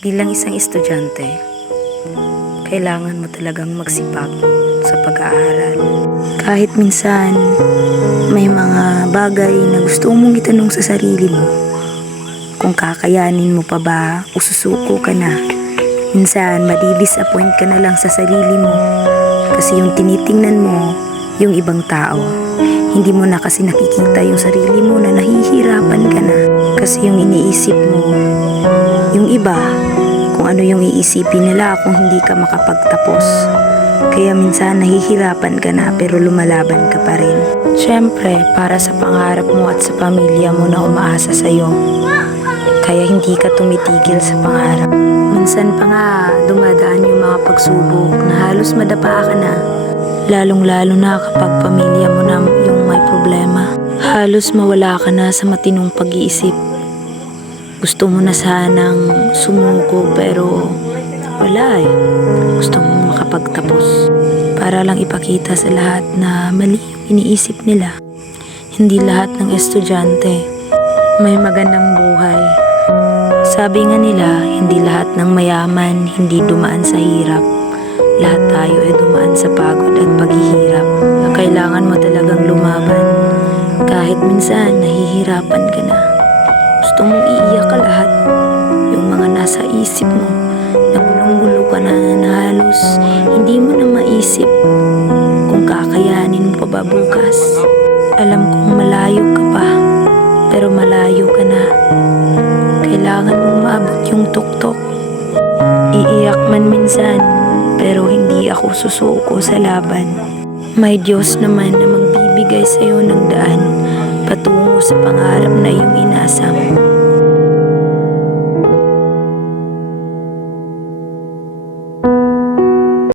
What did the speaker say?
Bilang isang estudyante, kailangan mo talagang magsipag sa pag-aaral. Kahit minsan, may mga bagay na gusto mong itanong sa sarili mo. Kung kakayanin mo pa ba o susuko ka na. Minsan, madi-disappoint ka na lang sa sarili mo kasi yung tinitingnan mo, yung ibang tao. Hindi mo na kasi nakikita yung sarili mo na nahihirapan ka na. Kasi yung iniisip mo, yung iba, kung ano yung iisipin nila kung hindi ka makapagtapos. Kaya minsan nahihirapan ka na pero lumalaban ka pa rin. Siyempre, para sa pangarap mo at sa pamilya mo na umaasa sa'yo. Kaya hindi ka tumitigil sa pangarap. Minsan pa nga dumadaan yung mga pagsubok na halos madapa ka na. Lalong-lalo na kapag pamilya mo na yung may problema. Halos mawala ka na sa matinong pag-iisip. Gusto mo na sanang sumuko pero wala eh. Gusto mo makapagtapos para lang ipakita sa lahat na mali yung iniisip nila. Hindi lahat ng estudyante may magandang buhay. Sabi nga nila, hindi lahat ng mayaman hindi dumaan sa hirap. Lahat tayo ay dumaan sa pagod at paghihirap. Kailangan mo talagang lumaban. Kahit minsan nahihirapan ka na. Gusto mong iiyak ka lahat. Yung mga nasa isip mo, nagulong-gulo ka na halos hindi mo na maisip kung kakayanin mo pa ba bukas. Alam kong malayo ka pa, pero malayo ka na. Kailangan mong maabot yung tuktok. Iiyak man minsan, pero hindi ako susuko sa laban. May Diyos naman na magbibigay sa'yo ng daan patungo sa pangarap na iyong inasam.